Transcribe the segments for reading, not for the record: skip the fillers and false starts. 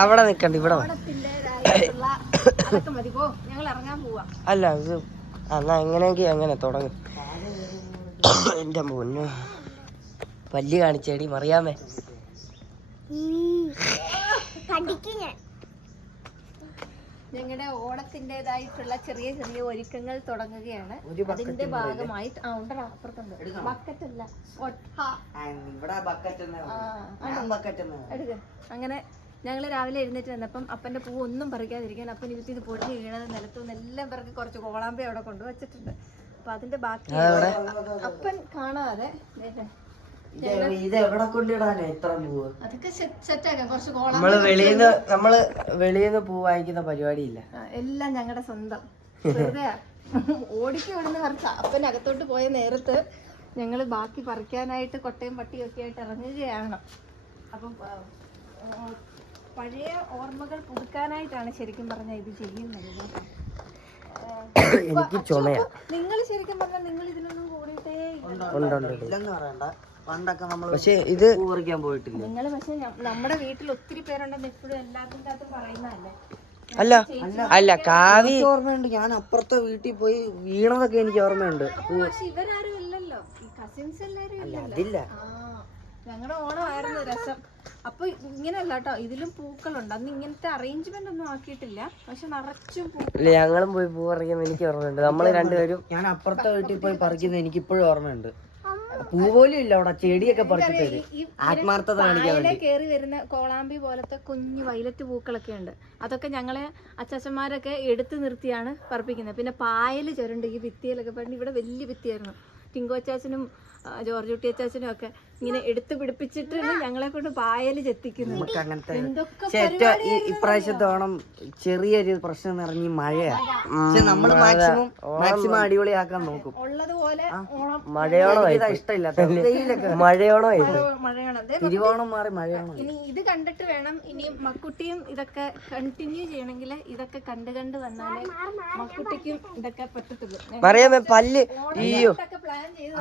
അവിടെ നിക്കണ്ട ഇവിടെ അല്ല ഇത് എന്നാ എങ്ങനെയെങ്കിൽ അങ്ങനെ തുടങ്ങും. എന്റെ പൊന്നു പല്ല് കാണിച്ചേടി മറിയാമേ. ഞങ്ങളുടെ ഓണത്തിൻ്റെതായിട്ടുള്ള ചെറിയ ചെറിയ ഒരുക്കങ്ങൾ തുടങ്ങുകയാണ്. അതിന്റെ ഭാഗമായിട്ട് ബക്കറ്റല്ല അങ്ങനെ ഞങ്ങൾ രാവിലെ എഴുന്നേറ്റ് വന്നപ്പം അപ്പന്റെ പൂ ഒന്നും പറിക്കാതിരിക്കാൻ അപ്പൻ ഇരുത്തി ഇത് പൊടിഞ്ഞ് വീണത് നിലത്തുനിന്ന് എല്ലാം പേർക്ക് കുറച്ച് കോളാമ്പി അവിടെ കൊണ്ടുവച്ചിട്ടുണ്ട്. അപ്പൊ അതിന്റെ ബാക്കി അപ്പൻ കാണാതെ അതൊക്കെ സെറ്റാക്കാം. കുറച്ച് നമ്മള് വെളിയിന്ന് പൂ വാങ്ങിക്കുന്ന പരിപാടിയില്ല, എല്ലാം ഞങ്ങളുടെ സ്വന്തം. വെറുതെ ഓടിക്ക് വിടുന്ന കുറച്ച് അപ്പൻ അകത്തോട്ട് പോയ നേരത്ത് ഞങ്ങള് ബാക്കി പറിക്കാനായിട്ട് കൊട്ടയും പട്ടിയും ഒക്കെ ആയിട്ട് ഇറങ്ങുകയാണ്. അപ്പം പഴയ ഓർമ്മകൾ പുതുക്കാനായിട്ടാണ് ശരിക്കും പറഞ്ഞാൽ ഇത് ചെയ്യുന്നത്. എനിക്ക് ചുമയാ. നിങ്ങൾ ശരിക്കും പറഞ്ഞാൽ നിങ്ങൾ ഇതിലൊന്നും കൂടിയിട്ടേ പണ്ടൊക്കെ നമ്മൾ പക്ഷെ ഇത് പറിക്കാൻ പോയിട്ടില്ല. നിങ്ങൾ പക്ഷെ നമ്മുടെ വീട്ടിൽ ഒത്തിരി പേരുണ്ടെന്ന് എപ്പോഴും എല്ലാത്തിൻ്റെ അകത്തും പറയുന്നതല്ലേ. അല്ല അല്ല കാവി ഓർമ്മയുണ്ട്. ഞാൻ അപ്പുറത്തെ വീട്ടിൽ പോയി വീണതൊക്കെ എനിക്ക് ഓർമ്മയുണ്ട്. പക്ഷെ ഇവരാരും ഇല്ലല്ലോ, ഈ കസിൻസ് എല്ലാരും അതില്ല. ഞങ്ങളുടെ ഓണമായിരുന്നു രസം. അപ്പൊ ഇങ്ങനെയല്ല കേട്ടോ, ഇതിലും പൂക്കളുണ്ട്. അന്ന് ഇങ്ങനത്തെ അറേഞ്ച്മെന്റ് ഒന്നും ആക്കിയിട്ടില്ല, പക്ഷെ നിറച്ചും പൂക്കൾ. ഞങ്ങളും പോയി പൂ പറിക്കുന്നത് എനിക്ക് ഓർമ്മയുണ്ട്. നമ്മള് രണ്ടുപേരും ഞാൻ അപ്പുറത്തെ വീട്ടിൽ പോയി പറിക്കുന്നത് എനിക്ക് ഇപ്പോഴും ഓർമ്മയുണ്ട്. പൂ പോലും ഇല്ല അവിടെ, ചെടിയൊക്കെ പറിച്ചിട്ട് ആത്മാർത്ഥത കാണിക്കാൻ വേണ്ടി. കയറി വരുന്ന കോളാമ്പി പോലത്തെ കുഞ്ഞു വയലറ്റ് പൂക്കളൊക്കെ ഉണ്ട്. അതൊക്കെ ഞങ്ങളെ അച്ചാച്ചന്മാരൊക്കെ എടുത്തു നിർത്തിയാണ് പറപ്പിക്കുന്നത്. പിന്നെ പായല് ചുരണ്ട് ഈ ഭിത്തിയിലൊക്കെ പണ്ട് ഇവിടെ വലിയ ഭിത്തിയായിരുന്നു. ടിങ്കോ അച്ചാച്ചനും ജോർജ് കുട്ടി അച്ചാച്ചനും ഒക്കെ ഇങ്ങനെ എടുത്തു പിടിപ്പിച്ചിട്ട് ഞങ്ങളെ കൊണ്ട് പായല് ചെത്തിക്കുന്നു. ഇപ്രാവശ്യത്തെ ഓണം ചെറിയൊരു പ്രശ്നം നിറഞ്ഞ മഴയാ. പക്ഷെ നമ്മള് മാക്സിമം അടിപൊളിയാക്കാൻ നോക്കും. ഉള്ളതുപോലെ മഴയോണം ഇഷ്ടമില്ല. മഴയോണം തിരുവോണം മാറി മഴയോണം. ഇനി ഇത് കണ്ടിട്ട് വേണം ഇനി മക്കുട്ടിയും ഇതൊക്കെ കണ്ടിന്യൂ ചെയ്യണമെങ്കിൽ ഇതൊക്കെ കണ്ട് വന്നാലേ മക്കുട്ടിക്കും ഇതൊക്കെ പറ്റത്തുള്ളൂ. മറിയാമേ പല്ല് അയ്യോ പ്ലാൻ ചെയ്ത്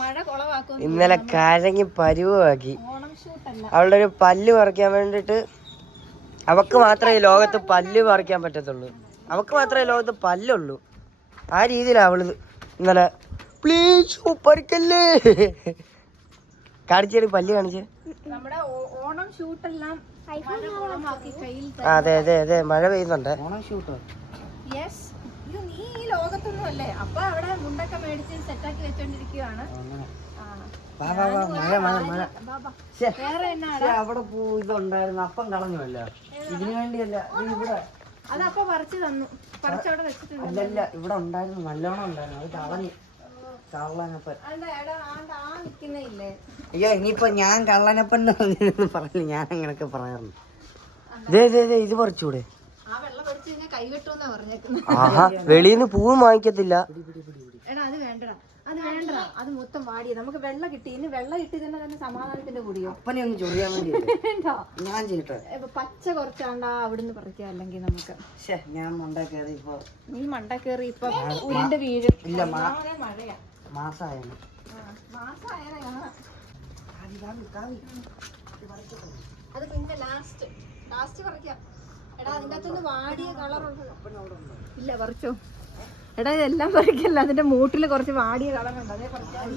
മഴ കൊളവാക്കും. ഇന്നലെ കരങ്ങി പരുവാക്കി. അവളുടെ ഒരു പല്ല് പറിക്കാൻ വേണ്ടിട്ട് അവക്ക് മാത്രമേ ലോകത്ത് പല്ല് പറിക്കാൻ പറ്റത്തുള്ളൂ, അവക്ക് മാത്രമേ ലോകത്ത് പല്ലുള്ളൂ. ആ രീതിയിലാണ് അവള് ഇന്നലെ പ്ലീസ് പറിക്കല്ലേ കാണിച്ചേടി പല്ല് കാണിച്ചേ. നമ്മുടെ ഓണം ഷൂട്ടെല്ലാം അതെ അതെ അതെ മഴ പെയ്യുന്നുണ്ട്. ഓണം ഷൂട്ടോ? യെസ്. നീ ഈ ലോകത്തൊന്നും അല്ലേ. അപ്പൊ അവിടെ മുണ്ടൊക്കെ മേടിച്ച് സെറ്റാക്കി വെച്ചോണ്ടിരിക്കുവാണ്. വേറെ എന്നാ അവിടെ പൂ ഇതുണ്ടായിരുന്നു, അപ്പം കളഞ്ഞുവല്ല. ഇതിനു വേണ്ടിയല്ല, ഇവിടെ അതപ്പൊ പറിച്ചു തന്നു, പറിച്ചവിടെ വെച്ചിട്ടുണ്ട്. അല്ലല്ല, ഇവിടെ ഉണ്ടായിരുന്നു, നല്ലോണം ഉണ്ടായിരുന്നു, അത് കളഞ്ഞു. കള്ളനപ്പൻ. അയ്യോ ഇനിയിപ്പോ ഞാൻ കള്ളനപ്പൻ പറഞ്ഞു, ഞാൻ അങ്ങനൊക്കെ പറയാറുണ്ട്. ഇത് പറിച്ചൂടെ? ആഹാ, വെളിയിന്ന് പൂവും വാങ്ങിക്കത്തില്ല. എടാ അത് വേണ്ടടാ, അത് വേണ്ടടാ, അത് മൊത്തം വാടിയ. നമുക്ക് വെള്ളം കിട്ടി, ഇനി വെള്ളം കിട്ടി തന്നെ സമാധാനത്തിന്റെ കൂടിയോ. അപ്പനെ ഒന്ന് ചൊറിയാൻ വേണ്ടി ഞാൻ ചെയ്യട്ടെ. പച്ച കുറച്ചാണ്ടാ അവിടുന്ന് പറിക്കാം. അല്ലെങ്കിൽ നമുക്ക് ഞാൻ മണ്ട കയറി ഇപ്പൊ. നീ മണ്ട കയറി ഇപ്പൊ ഉരുണ്ട് വീഴും. ഇല്ല, മഴയാ. മാസായാണ്. അത് പിന്നെ ലാസ്റ്റ് പറിക്കാം. എടാ അതിൻ്റെ അകത്തൊന്ന് വാടിയ കളറുണ്ട്. ഇല്ല പറിച്ചോ. എടാ ഇതെല്ലാം പറിക്കല്ല, അതിന്റെ മൂട്ടില് കുറച്ച് വാടിയ കളറുണ്ട്, അതേ പറിക്കാം.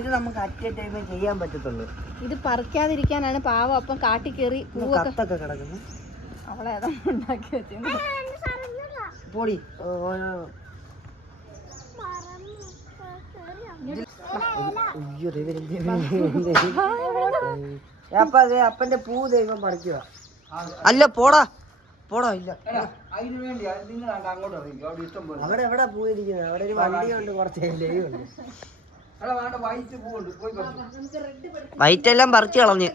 ഇത് നമുക്ക് അറ്റ് എ ടൈമേ ചെയ്യാൻ പറ്റത്തുള്ളൂ. ഇത് പറിക്കാതിരിക്കാനാണ് പാവം അപ്പം കാട്ടി കയറി കത്തൊക്കെ കിടക്കുന്നു. അവളെ ഏതാ ഉണ്ടാക്കി വെച്ചത് പോടി. അപ്പന്റെ പൂ ദൈവം പറിക്കുക. അല്ല പോടാ പോടാ. ഇല്ല അവിടെ എവിടെ പോയിരിക്കുന്നത്? അവിടെ ഒരു വണ്ടിയുണ്ട്, കുറച്ച് ലൈവുണ്ട്. വൈറ്റ് എല്ലാം പറിച്ചു കളഞ്ഞ്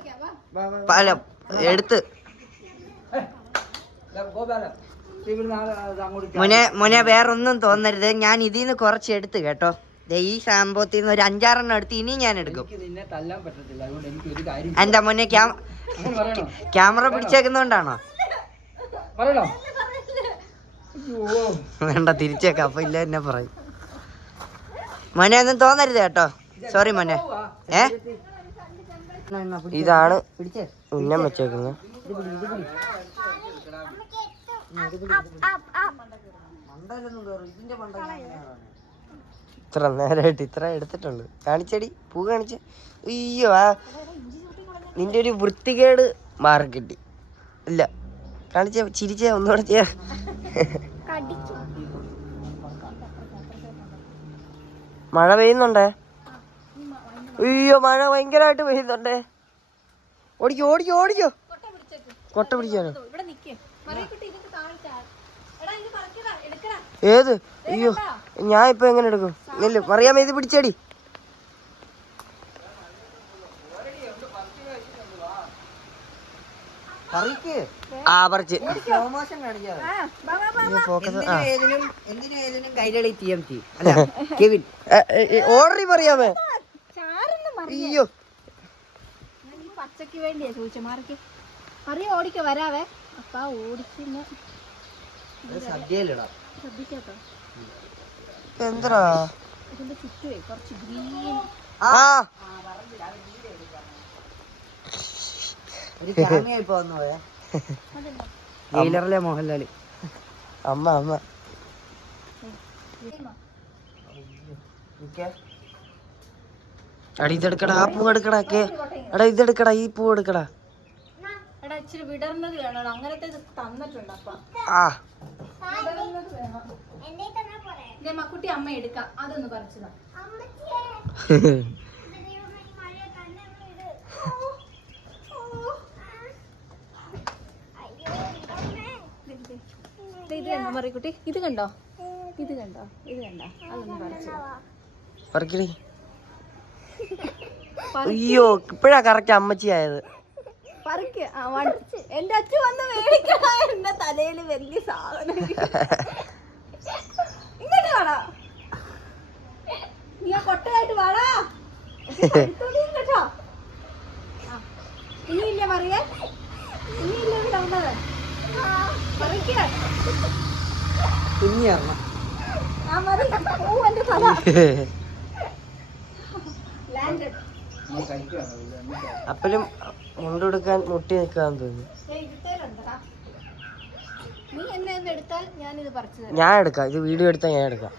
പല എടുത്ത്. മുനെ വേറൊന്നും തോന്നരുത്, ഞാൻ ഇതിന്ന് കുറച്ച് എടുത്ത് കേട്ടോ. ഈ സംഭവത്തിൽ നിന്ന് ഒരു 5-6 എടുത്ത് ഇനി ഞാൻ എടുക്കും. എന്താ മുന്നേ ക്യാമറ പിടിച്ചേക്കുന്നോണ്ടാണോ? വേണ്ട തിരിച്ചേക്കാം, അപ്പൊ ഇല്ല എന്നെ പറയും. മോനെ ഒന്നും തോന്നരുത് കേട്ടോ, സോറി മോനെ. ഇതാണ് പിടിച്ചേ. ഉന്നം വെച്ചേക്കുന്നത്. ഇത്ര നേരമായിട്ട് ഇത്ര എടുത്തിട്ടുള്ളു. കാണിച്ചടി, പൂ കാണിച്ച. അയ്യോ, നിന്റെ ഒരു വൃത്തികേട് മാറി കിട്ടി. ഇല്ല, കാണിച്ച, ചിരിച്ച, ഒന്നുകൂടെ ചെയ്യാ. മഴ പെയ്യുന്നുണ്ടേ. അയ്യോ, മഴ ഭയങ്കരമായിട്ട് പെയ്യുന്നുണ്ടേ. ഓടിക്കോ ഓടിക്കോ ഓടിക്കോ. കൊട്ട പിടിക്കാനോ? ഏത്? അയ്യോ, ഞാൻ ഇപ്പൊ എങ്ങനെ എടുക്കും? നെല്ല് മറിയാമ, ഇത് പിടിച്ചേടി. ആ, പറിച്ച് ഓർഡറി പറയാമേ. അയ്യോ, പച്ചക്ക് വേണ്ടിയാ ചോദിച്ച. മാറിക്ക് അറിയ ഓടിക്ക വരാവേ. അപ്പ ഓടിച്ചില്ല. ശ്രദ്ധിക്കാട്ടോ. എന്താ ഇതിന്റെ ചുറ്റുവേ കുറച്ച് ഗ്രീൻ. ജയിലറിലെ മോഹൻലാല്. അമ്മ അമ്മ അടി, ഇതെടുക്കടാ, ആ പൂ എടുക്കടാ. എടാ, ഇതെടുക്കടാ, ഈ പൂ എടുക്കടാ. എടാ, ഇച്ചിരി വിടർന്നത് വേണം. അങ്ങനത്തെ തന്നിട്ടുണ്ട്. അപ്പ മക്കുട്ടി അമ്മ എടുക്കാം. അതൊന്ന് പറിച്ചതാ. ഇത് കണ്ടോ മറിക്കുട്ടി? ഇത് കണ്ടോ? ഇത് കണ്ടോ? ഇത് കണ്ടോ? അതൊന്ന് പറിച്ചതാ. അയ്യോ, ഇപ്പഴാ കറക്റ്റ് അമ്മച്ചി ആയത്. എന്റെ അച്ഛൻ വന്ന് മേടിക്കണ. എന്റെ തലയില് വലിയ സാധനം. ഇങ്ങോട്ട് വാടാ, നീ ആ കൊട്ടയായിട്ട് വാടാ. കേട്ടോ, ഇനിയില്ല പറയാ. ഇനിയില്ല ഇവിടെ വന്നത്. എന്റെ തല ലാൻഡഡ്. അപ്പലും മുണ്ടെടുക്കാൻ മുട്ടി നിൽക്കാന്ന് തോന്നുന്നു. നീ എന്നെ എടുത്താൽ ഞാനിത് പറിച്ചു തരാം. ഞാൻ എടുക്കാം. ഇത് വീഡിയോ എടുത്താൽ ഞാൻ എടുക്കാം.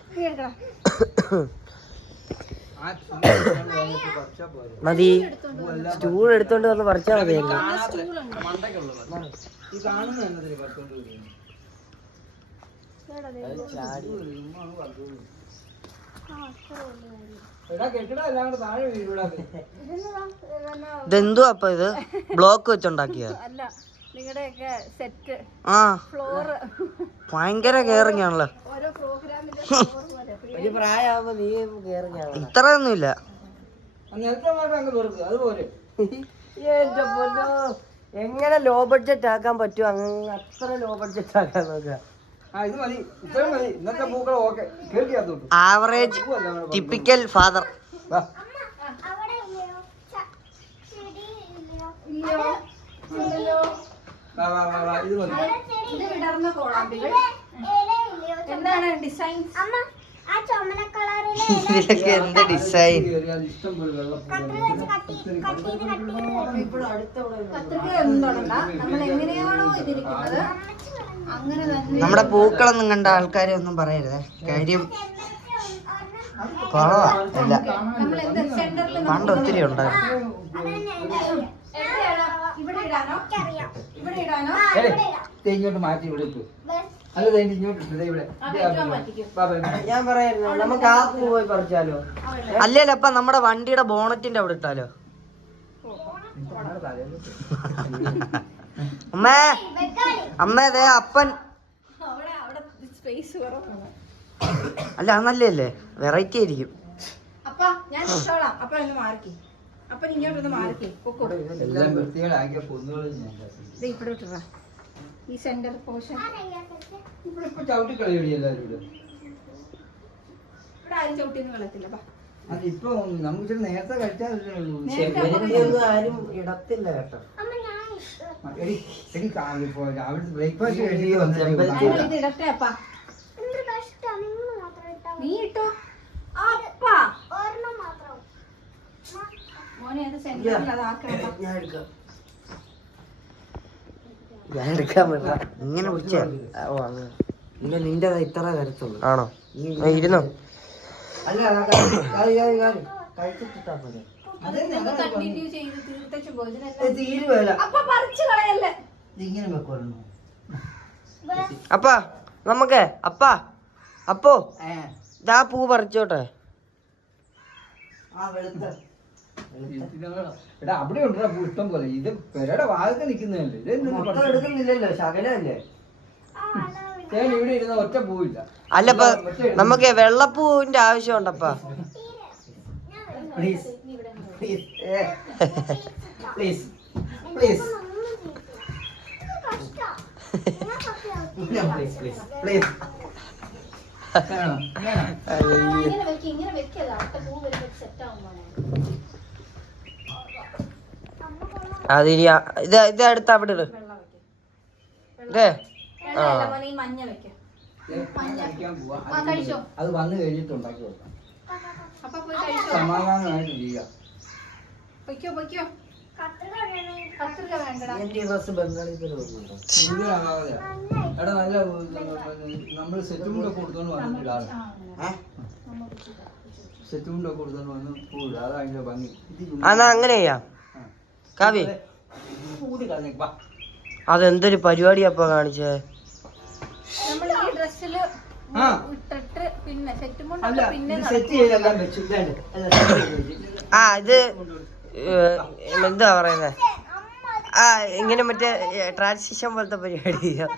മതി, സ്റ്റൂൾ എടുത്തോണ്ട് വന്ന് പറിച്ചാ മതിയല്ലോ. ഇതെന്തുവാ അപ്പൊ? ഇത് ബ്ലോക്ക് വെച്ചുണ്ടാക്കിയ? അല്ല, നിങ്ങളുടെയൊക്കെ സെറ്റ് ആ, ഫ്ലോറ് ഭയങ്കര കെയറിങ് ആണല്ലോ. ഓരോ പ്രോഗ്രാമിന്റെ ഒരു പ്രായമാകുമ്പോ നീ കെയറിങ് ആണ്. ഇത്രയൊന്നുമില്ല. എങ്ങനെ ലോ ബഡ്ജറ്റ് ആക്കാൻ പറ്റും? അങ്ങനെ അത്ര ലോ ബഡ്ജറ്റ് ആക്കാൻ നോക്കുക. Average typical father. എന്താണ് ഡിസൈൻ? ഇതിലൊക്കെ എന്ത് ഡിസൈൻ? നമ്മൾ എങ്ങനെയാണോ ഇതിരിക്കുന്നത് അങ്ങനെ തന്നെ. നമ്മുടെ പൂക്കളൊന്നും കണ്ട ആൾക്കാരെ ഒന്നും പറയരുതേ. കാര്യം കുറവാ. ഇല്ല, പണ്ട് ഒത്തിരി ഉണ്ടായിരുന്നു. ഇവിടെ ഇടാനോ? ഇവിടെ ഇടാനോ? ഇങ്ങോട്ട് മാറ്റി വിളിച്ചു. ഞാൻ പറയായിരുന്നു, നമുക്ക് ആ പൂ പോയി പറിച്ചാലോ? അല്ലല്ലോ, അപ്പൊ നമ്മുടെ വണ്ടിയുടെ ബോണറ്റിന്റെ അവിടെ ഇട്ടാലോ? അമ്മേ, അമ്മേ, ദേ അപ്പൻ. അല്ല, അത് നല്ലല്ലേ, വെറൈറ്റി ആയിരിക്കും. അപ്പ ഞാൻ ഇട്ടോളാം. അപ്പ ഒന്ന് മാറിക്കേ. അപ്പൊ ഇങ്ങോട്ടൊന്ന് മാറിക്കേ. ഇവിടെ ഇട്ടാ ഈ സെന്റർ പോർഷൻ. ഇവിടെ ആരും ചവിട്ടിയൊന്നും കളയത്തില്ല. നമുക്ക് നേരത്തെ കഴിച്ചാൽ ആരും ഇടത്തില്ല കേട്ടോ. ഇത് ഇടട്ടെ അപ്പ. നീ ഇട്ടോ. അപ്പ സെന്ററിൽ അതാക്കണം. ഞാൻ എടുക്കാൻ പറ്റില്ല. ഇങ്ങനെ പിടിച്ചാ ഓ അങ്ങനെ ഇല്ല, നിന്റെ ഇത്ര വരത്തുള്ളൂ. ആണോ? ഇരുന്നോ? അല്ല കഴിച്ചിട്ടാ പോലെ അത് നിങ്ങൾ കണ്ടിന്യൂ ചെയ്ത് തീർത്തും പോയി. തീരുവല്ല. അപ്പൊ പറിച്ചു കളയല്ലേ. ഇങ്ങനെ വെക്കുവായിരുന്നു. അപ്പാ നമുക്ക് അപ്പോ ഇതാ പൂ പറിച്ചോട്ടെ. ആ വെളുത്ത എടാ അവിടെ ഉണ്ടാ പൂ ഇഷ്ടം പോലെ. ഇത് പെരയുടെ ഭാഗത്ത് നിൽക്കുന്നതല്ലേ, മൊത്തം എടുക്കുന്നില്ലല്ലോ, ശകലല്ലേ. ഞാൻ ഇവിടെ ഇരുന്ന ഒറ്റ പൂവില്ല. അല്ല ഇപ്പൊ നമുക്ക് വെള്ളപ്പൂവിന്റെ ആവശ്യമുണ്ടപ്പാ. Please please please please please please please. ഇങ്ങനെ വെക്കല്ല. അടുത്ത പൂ വരുമ്പോ സെറ്റ് ആവുമ്പോൾ അതിനി ഇത് അടുത്ത് അവിടെ ഇട്. ഇതേ ഈ മഞ്ഞ വെക്കാം. കഴിച്ചോ? അത് വന്നു കഴിഞ്ഞിട്ട് ഉണ്ടാക്കി വെക്കാം. അപ്പൊ പോയി കഴിച്ചോ. സമാധാനമായിട്ട് ചെയ്യാം. പൊയ്ക്കോ പൊയ്ക്കോ. കത്രിക വേണ്ടടാ. എന്റെ ഡ്രസ് ബംഗാളി പോലെ തോന്നുന്നുണ്ടോ? എടാ നല്ല നമ്മള് സെറ്റുമുണ്ടൊക്കെ കൊടുത്തോണ്ട് വന്നിട്ടിടാറ്. സെറ്റുമുണ്ടൊക്കെ കൊടുത്തോണ്ട് വന്ന് പൂവിടുക. അതാ അതിന്റെ ഭംഗി. എന്നാ അങ്ങനെ ചെയ്യാം. കാവ്യ കൂടി കളഞ്ഞേക്ക് വാ. അതെന്തൊരു പരിപാടിയപ്പാ കാണിച്ചേ. നമ്മൾ ഈ ഡ്രസ്സില് ഇട്ടിട്ട് പിന്നെ സെറ്റുമുണ്ട് അല്ല പിന്നെ സെറ്റ് ചെയ്തെല്ലാം വെച്ചു. ആ ഇത് എന്താ പറയുന്നേ, ആ ഇങ്ങനെ മറ്റേ ട്രാൻസിഷൻ പോലത്തെ പരിപാടി ചെയ്യാം.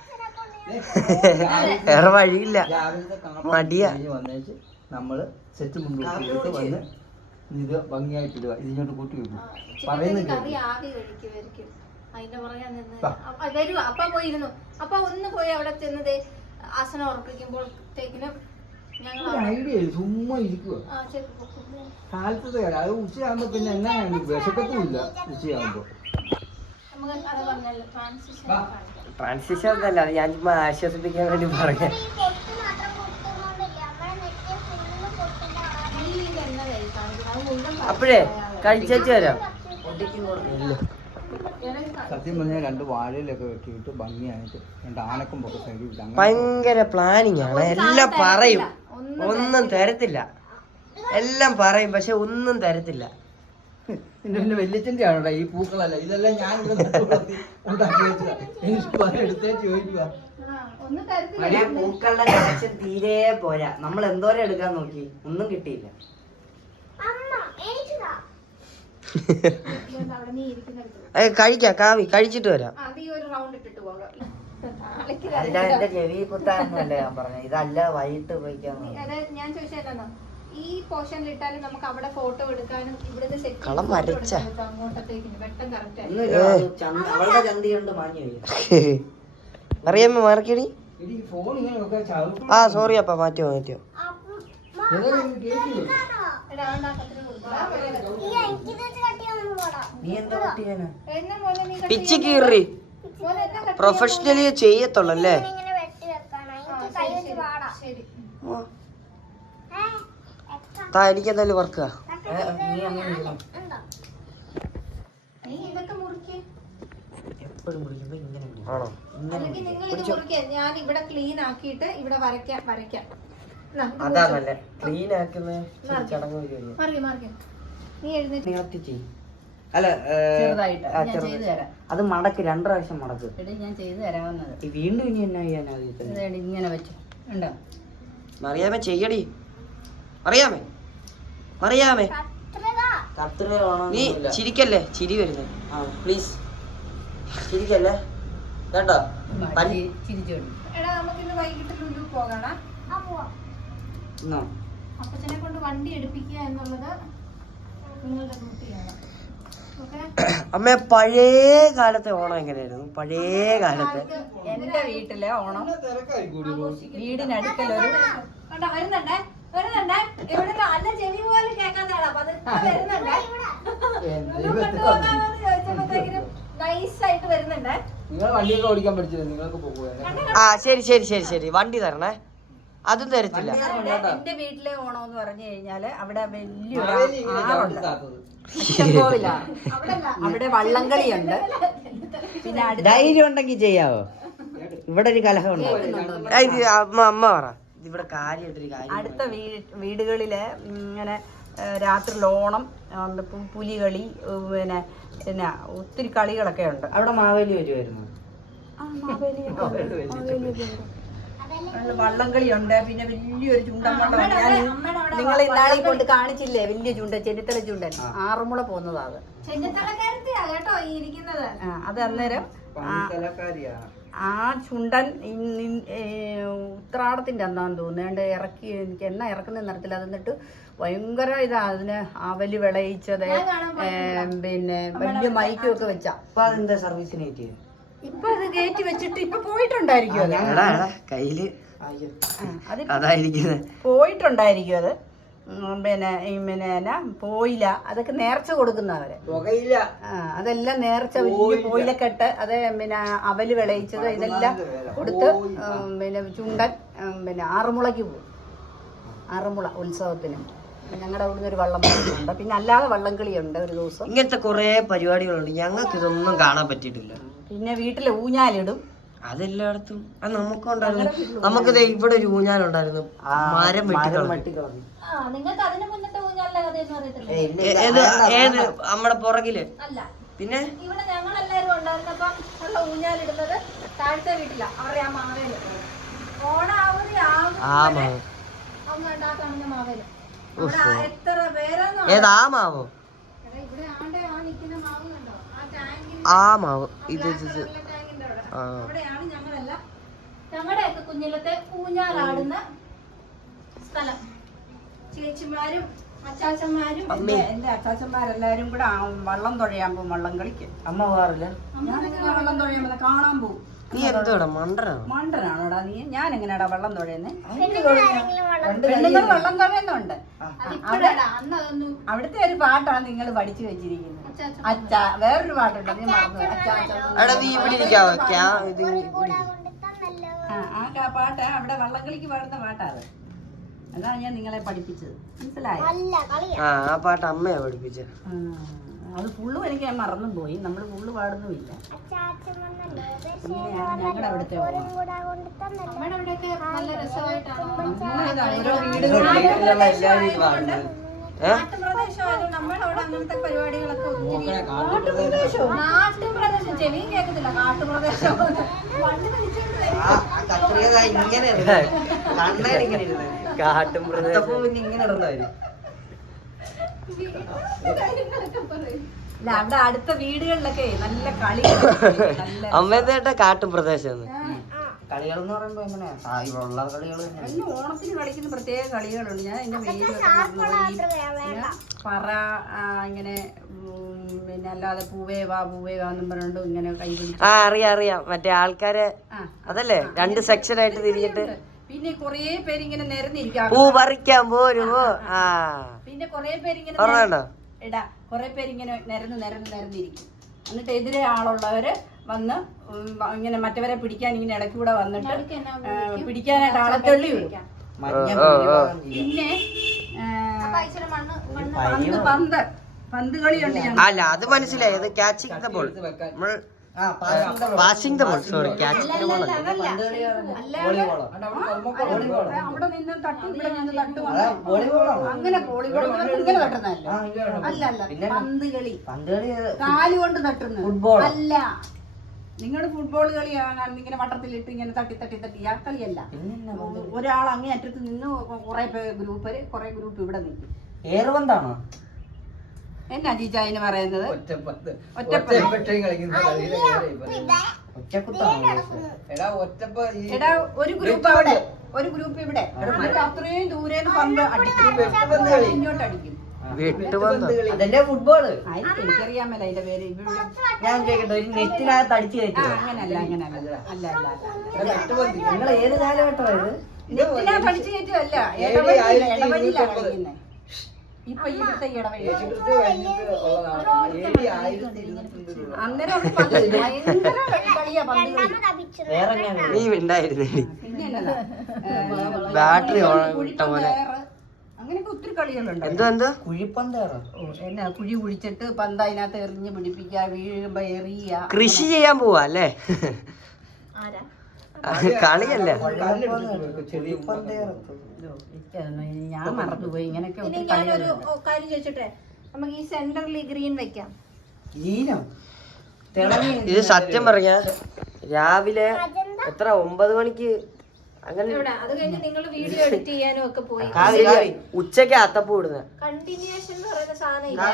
വേറെ വഴിയില്ല, രാവിലത്തെ മടിയാ. വന്നേച്ച് നമ്മള് സെറ്റ് മുന്നോട്ട് വന്ന് ഇത് ഭംഗിയായിട്ട് ഇടുക. ഇതിനോട്ട് കൂട്ടി വെക്കും. കറി ആകെ കഴിക്കുമായിരിക്കും. അതിന്റെ പുറകെ നിന്ന് വരൂ. അപ്പ പോയിരുന്നു. അപ്പ ഒന്ന് പോയി അവിടെ ചെന്നത് ആസനം ഉറപ്പിക്കുമ്പോഴത്തേക്കിനും ഞങ്ങൾ ഐഡിയ ചുമ്മാ ഇരിക്കുക. കാലത്തത്തെ കാര്യം അത് ഉച്ചയാകുമ്പോ പിന്നെ എങ്ങനെയാണ് വിശക്കത്തുമില്ല. ഉച്ചയാകുമ്പോ നമുക്ക് അത് പറഞ്ഞല്ലോ ട്രാൻസിഷൻ ട്രാൻസിഷൻ ഒന്നല്ല, അത് ഞാൻ ചുമ്മാ ആശ്വസിപ്പിക്കാൻ വേണ്ടി പറയാം. അപ്പോഴേ കഴിച്ചു വരാം. സത്യം പറഞ്ഞാൽ 2 വാഴയിലൊക്കെ വെട്ടിയിട്ട് ഭംഗിയായിട്ട് 2 ആനക്കൊമ്പൊക്കെ സൈഡിൽ ഇട്ട് ഭയങ്കര പ്ലാനിങ് ആണ്. എല്ലാം പറയും, ഒന്നും തരത്തില്ല. എല്ലാം പറയും, പക്ഷെ ഒന്നും തരത്തില്ല. പിന്നെ വല്യച്ഛൻ്റെ ആണോടാ ഈ പൂക്കളല്ല. ഇതെല്ലാം ഞാൻ ഇവിടെ ഉണ്ടാക്കി വെച്ചതാ. എനിക്ക് എടുത്തേച്ച് ചോദിക്കുക. പൂക്കളുടെ കളക്ഷൻ തീരെ പോരാ. നമ്മൾ എന്തോരം എടുക്കാൻ നോക്കി, ഒന്നും കിട്ടിയില്ല. കഴിക്കാം കാവി, കഴിച്ചിട്ട് വരാം. അതിന്റെ എന്റെ ചെവി കുത്താനൊന്നുമല്ല ഞാൻ പറഞ്ഞത്. ഇതല്ല വൈകിട്ട് ഉപയോഗിക്കാൻ. ഞാൻ ചോദിച്ചാലോ ഈ പോർഷനിൽ ഇട്ടാലും നമുക്ക് അവിടെ ഫോട്ടോ എടുക്കാനും ഇവിടുത്തെ സെറ്റ് അങ്ങോട്ടത്തേക്ക് വെട്ടം കറക്റ്റ് അവളുടെ ചന്തി കൊണ്ട് മാഞ്ഞു പോയി. അറിയാമോ മാർക്കടി? ഫോൺ ഇങ്ങനെ വെക്കാൻ ചവിട്ടും. ആ സോറി അപ്പ മാറ്റോ. നീ എന്താ കുട്ടിയാണ് പിച്ച് കീറി പ്രൊഫഷണലി ചെയ്യത്തുള്ളൂ അല്ലേ? എനിക്ക് എന്തായാലും വർക്കാ. നീ അങ്ങനെ എപ്പോഴും പിടിക്കുമ്പോ ഇങ്ങനെ ആണോ? അല്ലെങ്കിൽ നിങ്ങൾ ഇത് മുറിക്കാൻ ഞാൻ ഇവിടെ ക്ലീൻ ആക്കിയിട്ട് ഇവിടെ വരയ്ക്കാം. അതാണല്ലേ ക്ലീൻ ആക്കുന്ന ചടങ്ങ്. നീ എഴുന്നേറ്റ് അല്ല ചെറുതായിട്ട് ഞാൻ ചെയ്തു തരാം. അത് മടക്ക് 2 പ്രാവശ്യം മടക്ക്. ഞാൻ ചെയ്തു തരാവുന്നത്. വീണ്ടും ഇനി എന്നാ ചെയ്യാനാ? ഇങ്ങനെ വെച്ചു ഉണ്ടോ? അറിയാമേ ചെയ്യടി. അറിയാമേ കത്ര നീ ചിരിക്കല്ലേ, ചിരി വരുന്നത്. പ്ലീസ് ചിരിക്കല്ലേ കേട്ടോ. ചിരിച്ചോളൂ. എടാ നമുക്കിന്ന് വൈകിട്ട് ലുലു പോകണ. അപ്പച്ചനെ കൊണ്ട് വണ്ടി എടുപ്പിക്കുക എന്നുള്ളത് നിങ്ങളുടെ ഡ്യൂട്ടിയാണ്. അമ്മ പഴയ കാലത്തെ ഓണം എങ്ങനെയായിരുന്നു? പഴയ കാലത്തെ എന്റെ വീട്ടിലെ ഓണം വീടിനടുക്കലൊരു വരുന്നുണ്ടേ എവിടെ അല്ല ചെവി പോലെ കേൾക്കാത്തതാണ്. അപ്പൊ അത് വരുന്നുണ്ടേ. ചോദിച്ചപ്പോഴത്തേക്കിനും നൈസായിട്ട് വരുന്നുണ്ടേ. നിങ്ങൾ വണ്ടിയൊക്കെ ഓടിക്കാൻ പഠിച്ചില്ലേ? നിങ്ങൾക്ക് പോകുക. ആ ശരി വണ്ടി തരണേ. അതും തരത്തില്ല. എന്റെ വീട്ടിലെ ഓണം എന്ന് പറഞ്ഞു കഴിഞ്ഞാല് അവിടെ വലിയൊരു ആറുണ്ട്, അച്ചൻകോവിലാണ്. അവിടെ വള്ളംകളിയുണ്ട്. പിന്നെ ധൈര്യം ഉണ്ടെങ്കിൽ ചെയ്യാവോ? ഇവിടെ ഒരു കലഹം ഉണ്ടോ? അമ്മ പറ, ഇവിടെ കാര്യമായിട്ടൊരു കാര്യം. അടുത്ത വീടുകളില് ഇങ്ങനെ രാത്രി ഓണം, പുലികളി, പിന്നെ ഒത്തിരി കളികളൊക്കെ ഉണ്ട്. അവിടെ മാവേലി വരുമായിരുന്നു. വള്ളംകളിയുണ്ട്. പിന്നെ വലിയൊരു ചുണ്ടൻ വള്ളം നിങ്ങൾ ഇന്നാളെ കൊണ്ട് കാണിച്ചില്ലേ, വലിയ ചുണ്ടൻ, ചെന്നിത്തല ചുണ്ടൻ, ആറന്മുള പോകുന്നതാ അത്. അത് അന്നേരം ആ ചുണ്ടൻ ഉത്രാടത്തിന്റെ അന്നാന്ന് തോന്നുന്നുണ്ട് ഇറക്കി. എനിക്ക് എന്നാ ഇറക്കുന്ന നിറത്തില്ല. അത് എന്നിട്ട് ഭയങ്കര ഇതാ, അതിന് അവല് വിളയിച്ചത്, പിന്നെ വലിയ മൈക്കും ഒക്കെ വെച്ചാ. അപ്പൊ അതെന്താ സർവീസിന് കയറ്റിയത്? ഇപ്പൊ അത് കയറ്റി വെച്ചിട്ട് ഇപ്പൊ പോയിട്ടുണ്ടായിരിക്കും അത് കയ്യില് പോയിട്ടുണ്ടായിരിക്കും അത്. പിന്നെ പോയില്ല, അതൊക്കെ നേർച്ച കൊടുക്കുന്നവരെ. അതെല്ലാം നേർച്ച, വലിയ പോയിലക്കെട്ട്, അത് പിന്നെ അവല് വിളയിച്ചത് ഇതെല്ലാം കൊടുത്ത് പിന്നെ ചുണ്ടൻ പിന്നെ ആറന്മുളയ്ക്ക് പോകും. ആറന്മുള ഉത്സവത്തിന് ഞങ്ങളുടെ അവിടുന്ന് ഒരു വള്ളം ഉണ്ട്. പിന്നെ അല്ലാതെ വള്ളംകളിയുണ്ട് ഒരു ദിവസം. ഇങ്ങനത്തെ കുറെ പരിപാടികളുണ്ട്. ഞങ്ങൾക്ക് ഇതൊന്നും കാണാൻ പറ്റിയിട്ടില്ല. പിന്നെ വീട്ടില് ഊഞ്ഞാലിടും. അതെല്ലായിടത്തും അത് നമുക്കുണ്ടായിരുന്നു. നമുക്കിത് ഇവിടെ ഒരു ഊഞ്ഞാലുണ്ടായിരുന്നു, മരം വെട്ടിക്കളഞ്ഞു. ഏത് നമ്മുടെ പുറകില്? പിന്നെ ഇവിടെ ഞങ്ങൾ എല്ലാരും ഉണ്ടായിരുന്നപ്പോ ഉള്ള ഊഞ്ഞാലിടുന്നത് താഴത്തെ വീട്ടില. അവരുടെ ആ മാവേല് ഓണാവധി കാണുന്ന മാവേല്. എത്ര പേരാന്നോ? ഏതാ മാവോ? ഇവിടെ ആണ്ടെ ആ നിൽക്കുന്ന മാവ് കണ്ടോ? ആ ടാങ്കിൽ ആ മാവ് ഇത് അവിടെയാണ് ഞങ്ങളെല്ലാം ഞങ്ങളുടെയൊക്കെ കുഞ്ഞിലത്തെ ഊഞ്ഞാലാടുന്ന സ്ഥലം. ചേച്ചിമാരും അച്ചാച്ചന്മാരും എന്റെ അച്ചാച്ചന്മാരെല്ലാരും കൂടെ വള്ളം തുഴയാൻ പോകും. വള്ളം കളിക്ക് അമ്മ പോകാറില്ല. ഞാനെങ്ങനെ വള്ളം തുഴയാൻ പോകുന്നത്? കാണാൻ പോകും. നീ എന്തോടാ മണ്ടനാണോ? മണ്ടനാണോടാ നീ? ഞാൻ എങ്ങനെയാടാ വള്ളം തുഴയുന്നത്? പെണ്ണുങ്ങൾ വള്ളം തുഴയുന്നുണ്ട്. അവിടുത്തെ ഒരു പാട്ടാണ് നിങ്ങൾ പഠിച്ചു വെച്ചിരിക്കുന്നത്. അച്ഛാ, വേറൊരു പാട്ടുണ്ട്, നീ മറന്നു. ആ പാട്ട് അവിടെ വള്ളംകളിക്ക് പാടുന്ന പാട്ടാ. അതാണ് ഞാൻ നിങ്ങളെ പഠിപ്പിച്ചത്, മനസ്സിലായോ? ആ പാട്ട് അമ്മയാ പഠിപ്പിച്ചത്. അത് ഫുള്ളും എനിക്ക് ഞാൻ മറന്നും പോയി. നമ്മൾ ഫുള്ള് പാടുന്നുമില്ല. ഞങ്ങളുടെ അവിടുത്തെ ഓരോ വീടുകളിലും നമ്മളവിടെ അങ്ങനത്തെ പരിപാടികളൊക്കെ ഒത്തിരി. നാട്ടുപ്രദേശം ചെവിയും കേൾക്കത്തില്ല. നാട്ടുപ്രദേശം അല്ല, അവിടെ അടുത്ത വീടുകളിലൊക്കെ നല്ല കളി. അമ്മേന്റെ കാട്ടും പ്രദേശം കളികൾ എന്ന് പറയുമ്പോ എങ്ങനെയാ ഉള്ള കളികൾ? ഓണത്തിന് കളിക്കുന്ന പ്രത്യേക കളികളുണ്ട്. ഞാൻ എന്റെ പേരൊക്കെ പറ ഇങ്ങനെ, പിന്നെ അല്ലാതെ പൂവേവാ പൂവേവാന്നും പറഞ്ഞോണ്ട് ഇങ്ങനെ കൈ പിടിച്ചു. അറിയാം മറ്റേ ആൾക്കാരെ അതല്ലേ, രണ്ട് സെക്ഷൻ ആയിട്ട് തിരിഞ്ഞിട്ട്. പിന്നെ കൊറേ പേരിങ്ങനെ നിരന്നിരിക്കും. പൂ പറിക്കാൻ പോരുമോ? പിന്നെ കൊറേ പേരിങ്ങനെ കൊറേ പേരിങ്ങനെ നിരന്നിരിക്കും. എന്നിട്ട് എതിരെ ആളുള്ളവര് വന്ന് ഇങ്ങനെ മറ്റവരെ പിടിക്കാൻ ഇങ്ങനെ ഇടയ്ക്ക് കൂടെ വന്നിട്ട് പിടിക്കാനായിട്ട് ആളെ തള്ളി വിടും. പിന്നെ പന്ത് കളിയുണ്ട്. അല്ല അത് മനസ്സിലായി, അത് catching the ball, passing the ball. Sorry, catching the ball അവിടെ നിന്ന് തട്ടും, ഇവിടെ നിന്ന് തട്ടും, അങ്ങനെ വോളിബോൾ ഇങ്ങനെ തട്ടുന്നതല്ല. അല്ല പന്ത് കളി, കാലുകൊണ്ട് തട്ടുന്നത് അല്ല. നിങ്ങളുടെ ഫുട്ബോൾ കളിയാണ് ഇങ്ങനെ വട്ടത്തിലിട്ട് ഇങ്ങനെ തട്ടി തട്ടി തട്ടി. ആ കളിയല്ല. ഒരാൾ അങ്ങേ അറ്റത്ത് നിന്ന് കുറെ ഗ്രൂപ്പ് ഇവിടെ നിൽക്കും. ഏറുപന്താണോ? എന്നാ ചീച്ച അതിന് പറയുന്നത്? എടാ, ഒരു ഗ്രൂപ്പ് അവിടെ, ഒരു ഗ്രൂപ്പ് ഇവിടെ. അത്രയും ദൂരെ പന്ത് അടിക്കും, ഇങ്ങോട്ട് അടിക്കും. അതല്ലേ ഫുട്ബോള്? എനിക്കറിയാൻ മേല അതിന്റെ പേര്. ഞാൻ ചോദിക്കട്ടെ, ഒരു നെറ്റിനകത്ത് അടിച്ചു കയറ്റുക? അങ്ങനല്ല. അല്ല നിങ്ങൾ ഏത് കാലഘട്ടമായത്? നെറ്റിനകത്ത് അടിച്ചു കയറ്റുമല്ല, ഇടവഴിയിലാണ് കളിക്കുന്നത്. ഇപ്പൊ ഇവിടുത്തെ ഇടവഴി അന്നേരം ഭയങ്കര കളിയാ പന്ത് കളി. നീ ഉണ്ടായിരുന്നേ. ബാറ്ററി ഇട്ട പോലെ. അങ്ങനെയൊക്കെ ഒത്തിരി കളികളുണ്ട്. എന്തോ കുഴിപ്പന്തേറ എന്നാ കുഴി കുഴിച്ചിട്ട് പന്ത് അതിനകത്ത് എറിഞ്ഞ് പിടിപ്പിക്കുക, വീഴുമ്പോ എറിയുക. കൃഷി ചെയ്യാൻ പോവാ അല്ലേ? ആരാ കളിയല്ലേ? ഞാൻ മറന്നുപോയി. ഇങ്ങനെയൊക്കെ ഇനി ഒത്തിരി ഞാനൊരു കളികളുണ്ട്. കാര്യം ചോദിച്ചോട്ടെ, നമുക്ക് ഈ സെന്ററിൽ ഗ്രീൻ വെക്കാം. ലീനോ തിളങ്ങി ഇത് സത്യം പറഞ്ഞ രാവിലെ എത്ര 9 മണിക്ക് അങ്ങനെ ഇവിടെ അത് കഴിഞ്ഞ് നിങ്ങൾ വീഡിയോ എഡിറ്റ് ചെയ്യാനും ഒക്കെ പോയി. ഉച്ചക്ക് അത്തപ്പൂ ഇടുന്നത്. കണ്ടിന്യൂഷൻ എന്ന് പറയുന്ന സാധനം ഇല്ലേ?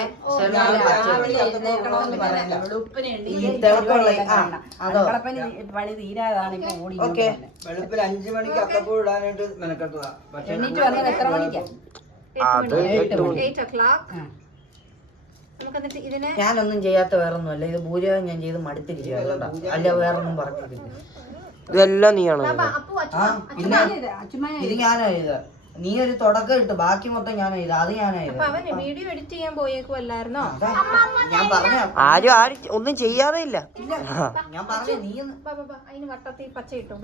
രാവിലെ എഴുന്നേക്കണമെന്ന് പറയണ്ട. വെളുപ്പിനുണ്ട്. ഈ തിളക്കമുള്ള പണി തീരാതാണ് ഇപ്പൊ ഓടി. വെളുപ്പിൽ 5 മണിക്ക് അത്തപ്പൂ ഇടാനായിട്ട് മെനക്കെട്ടതാ. പക്ഷെ എണീറ്റ് വന്നത് എത്ര മണിക്കാ? 8 o'clock. നമുക്ക് എന്നിട്ട് ഇതിനെ ഞാനൊന്നും ചെയ്യാത്ത വേറൊന്നുമല്ല. ഇത് ഭൂരിഭാഗം ഞാൻ ചെയ്ത് മടുത്തിരിക്കുക. അല്ല വേറൊന്നും പറഞ്ഞിട്ടില്ല. ഇതെല്ലാം നീയാണോ? അപ്പു പിന്നെ ഇത് ഞാനാ ചെയ്ത. നീ ഒരു തുടക്കം ഇട്ട് ബാക്കി മൊത്തം ഞാനാ ചെയ്ത. അത് ഞാനാ ചെയ്ത. അപ്പൊ അവന് വീഡിയോ എഡിറ്റ് ചെയ്യാൻ പോയേക്കുമല്ലായിരുന്നോ? ഞാൻ പറഞ്ഞ ആരും ഒന്നും ചെയ്യാതെ ഇല്ല. ഞാൻ പറഞ്ഞ നീ അതിന് വട്ടത്തിൽ പച്ച ഇട്ടു.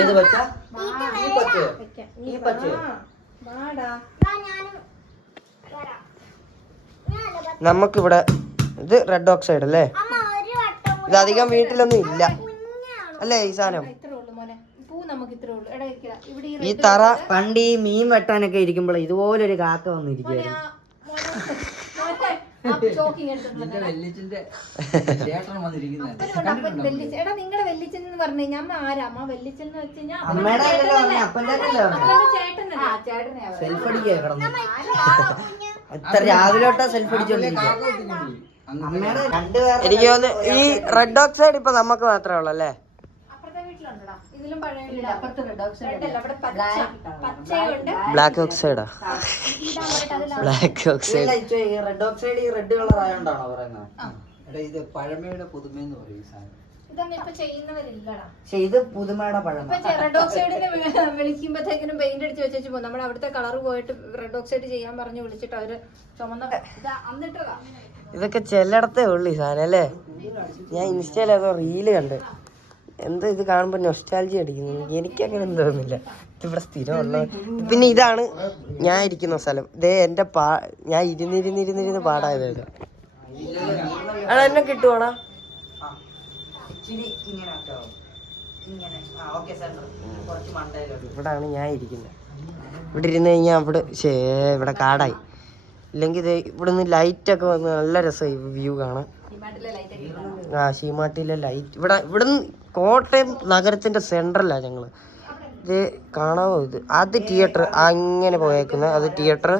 ഏത് പച്ച? ഈ പച്ച. ഈ പച്ച നമുക്കിവിടെ ഇത് റെഡ് ഓക്സൈഡ് അല്ലേ? ഇത് അധികം വീട്ടിലൊന്നും ഇല്ല അല്ലേ ഈ സാധനം? ഇത്രേ ഉള്ളൂ മോനെ, പൂ നമുക്ക് ഇത്രേ ഉള്ളൂ. എടാ ഇവിടെ ഈ തറ പണ്ട് ഈ മീൻ വെട്ടാനൊക്കെ ഇരിക്കുമ്പോൾ ഇതുപോലൊരു കാക്ക വന്നിരിക്കുകയായിരുന്നു. നിന്റെ വെല്ലിച്ചിന്റെ ചേട്ടൻ വന്നിരിക്കുന്നത് എടാ നിങ്ങളുടെ വെല്ലിച്ചൻ എന്ന് പറഞ്ഞു കഴിഞ്ഞാൽ അമ്മ ആരാ? അമ്മ വെല്ലിച്ചൻ എന്ന് വെച്ച് കഴിഞ്ഞാൽ അമ്മയുടെ അപ്പൻ്റെ ചേട്ടനല്ലേ? സെൽഫ് അടിക്കുക കിടന്നു. എത്ര രാവിലെ തൊട്ടാ സെൽഫ് അടിച്ചോണ്ടിരിക്കുക. അമ്മയുടെ രണ്ടുപേർ എനിക്ക് തോന്നുന്നു ഈ റെഡ് ഓക്സൈഡ് ഇപ്പൊ നമുക്ക് മാത്രമേ ഉള്ളൂ അല്ലേ? അപ്പുറത്തെ വീട്ടിലുണ്ടടാ. ഇതിലും പഴയ പച്ചയുണ്ട്. ബ്ലാക്ക് ഓക്സൈഡാ? ബ്ലാക്ക് ഓക്സൈഡ് ഈ റെഡ് ഓക്സൈഡ് ഈ റെഡ് കളർ ആയോണ്ടാണോ പറയുന്നത്? എടാ ഇത് പഴമയുടെ പുതുമയെന്ന് പറയും ഈ സാധനം. ഇതൊന്നും ഇപ്പൊ ചെയ്യുന്നവരില്ലടാ. പക്ഷെ ഇത് പുതുമയുടെ പഴമ. ഇപ്പൊ റെഡ് ഓക്സൈഡിനെ വിളിക്കുമ്പോഴത്തേക്കിനും പെയിന്റ് അടിച്ച് വെച്ചു പോകും. നമ്മുടെ അവിടുത്തെ കളർ പോയിട്ട് റെഡ് ഓക്സൈഡ് ചെയ്യാൻ പറഞ്ഞ് വിളിച്ചിട്ട് അവര് ചുമന്ന അന്നിട്ടതാ. ഇതൊക്കെ ചിലയിടത്തേ ഉള്ളു ഈ സാധനം അല്ലേ? ഞാൻ ഇൻസ്റ്റയിലൊക്കെ റീല് കണ്ട് എന്തോ ഇത് കാണുമ്പോ നൊസ്റ്റാൾജി അടിക്കുന്നു. എനിക്കങ്ങനെ എന്തോ തോന്നുന്നില്ല. ഇതിവിടെ സ്ഥിരമുള്ള. പിന്നെ ഇതാണ് ഞാൻ ഇരിക്കുന്ന സ്ഥലം. ഇതേ എന്റെ ഞാൻ ഇരുന്നിരുന്നിരുന്നിരുന്ന് പാടായത്. അടാ എന്നെ കിട്ടുവാണോ? ഇവിടാണ് ഞാൻ ഇരിക്കുന്നത്. ഇവിടെ ഇരുന്ന് കഴിഞ്ഞാൽ ഇവിടെ കാടായി. ഇല്ലെങ്കിൽ ഇത് ഇവിടെ നിന്ന് ലൈറ്റൊക്കെ വന്ന് നല്ല രസമായി വ്യൂ കാണാൻ. ശീമാട്ടിയിലെ ലൈറ്റ് ഇവിടുന്ന് കോട്ടയം നഗരത്തിന്റെ സെൻട്രലാണ് ഞങ്ങള്. ഇത് കാണാമോ? അത് തിയേറ്റർ അങ്ങനെ പോയേക്കുന്നത്. അത് തിയേറ്റർ.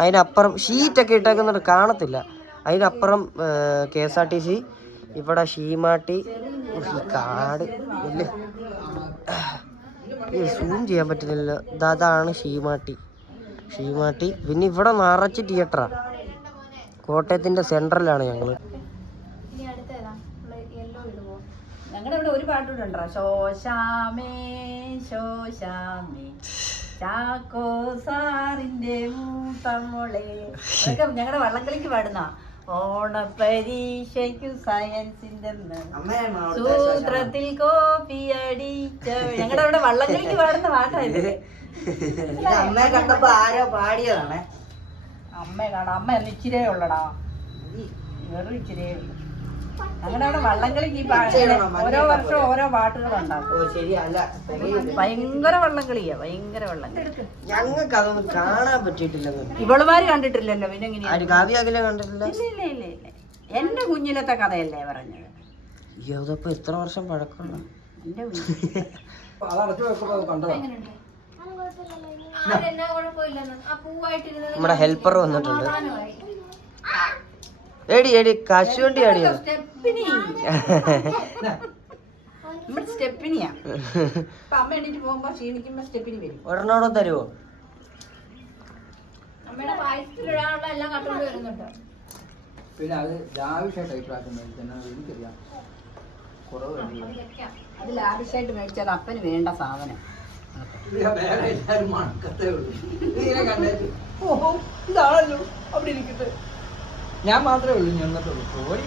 അതിനപ്പുറം ഷീറ്റൊക്കെ ഇട്ടേക്കുന്നുണ്ട്, കാണത്തില്ല. അതിനപ്പുറം KSRTC. ഇവിടെ ശീമാട്ടി. ഈ കാട് സൂം ചെയ്യാൻ പറ്റുന്നില്ല. അതാണ് ശീമാട്ടി. പിന്നെ ഇവിടെ നിറച്ച് തിയേറ്ററാ. കോട്ടയത്തിന്റെ സെൻട്രലാണ് ഞങ്ങള്. ഞങ്ങളുടെ ഇവിടെ ഒരു പാട്ടുണ്ടോ? ശോശാമേ ശോശാമേ ചാക്കോ സാറിന്റെ മൂത്തമ്മളെ. അതൊക്കെ ഞങ്ങളുടെ വള്ളംകളിക്ക് പാടുന്ന. ഓണപരീക്ഷയ്ക്കു സയൻസിന്റെ സൂത്രത്തിൽ കോപ്പി അടിച്ച. ഞങ്ങളുടെ ഇവിടെ വള്ളംകളിക്ക് പാടുന്ന പാട്ടായിരുന്നു. അമ്മയെ കണ്ടപ്പോ ആരോ പാടിയതാണേ. അമ്മയെ കാണാം. അമ്മ ഇച്ചിരേ ഉള്ളടാ, വെറും ഇച്ചിരേ ഉള്ളു. അങ്ങനെ അവിടെ വള്ളംകളിക്ക് ഓരോ വർഷം ഓരോ പാട്ടുകൾ ഉണ്ടാക്കും. ഭയങ്കര വള്ളംകളിയാ, ഭയങ്കര വള്ളംകളി. ഞങ്ങൾക്ക് അതൊന്നും കാണാൻ പറ്റിയിട്ടില്ല. ഇവളുമാര് കണ്ടിട്ടില്ലല്ലോ. പിന്നെ എങ്ങനെയാ? കാവ്യാകില കണ്ടിട്ടില്ല. ഇല്ല. എന്റെ കുഞ്ഞിലത്തെ കഥയല്ലേ പറഞ്ഞത്. ഇതപ്പോ എത്ര വർഷം പഴക്കമുള്ള എന്റെ കുഞ്ഞിൽ. അതടച്ചു വെക്കുമ്പോ കണ്ടോ? നമ്മുടെ ഹെൽപ്പർ വന്നിട്ടുണ്ട്. എടി കശുവണ്ടി ആടിയോ? നമ്മുടെ സ്റ്റെപ്പിനിയാ. അമ്മ എണീറ്റ് പോകുമ്പോ ക്ഷീണിക്കുമ്പോ സ്റ്റെപ്പിനി വരും. ഒരെണ്ണോടെ തരുവോ? പിന്നെ അത് ലാവിഷായിട്ട് അഭിപ്രായം എനിക്കറിയാം. അത് ലാവിഷായിട്ട് മേടിച്ചാൽ അപ്പന് വേണ്ട സാധനം. എല്ലാരും മണക്കത്തേ ഉള്ളൂ. ഇതിനെ കണ്ടേച്ചു ഓഹോ ഇതാണല്ലോ അവിടെ ഇരിക്കട്ടെ. ഞാൻ മാത്രമേ ഉള്ളൂ ഞങ്ങൾക്കുള്ളൂ. പോയി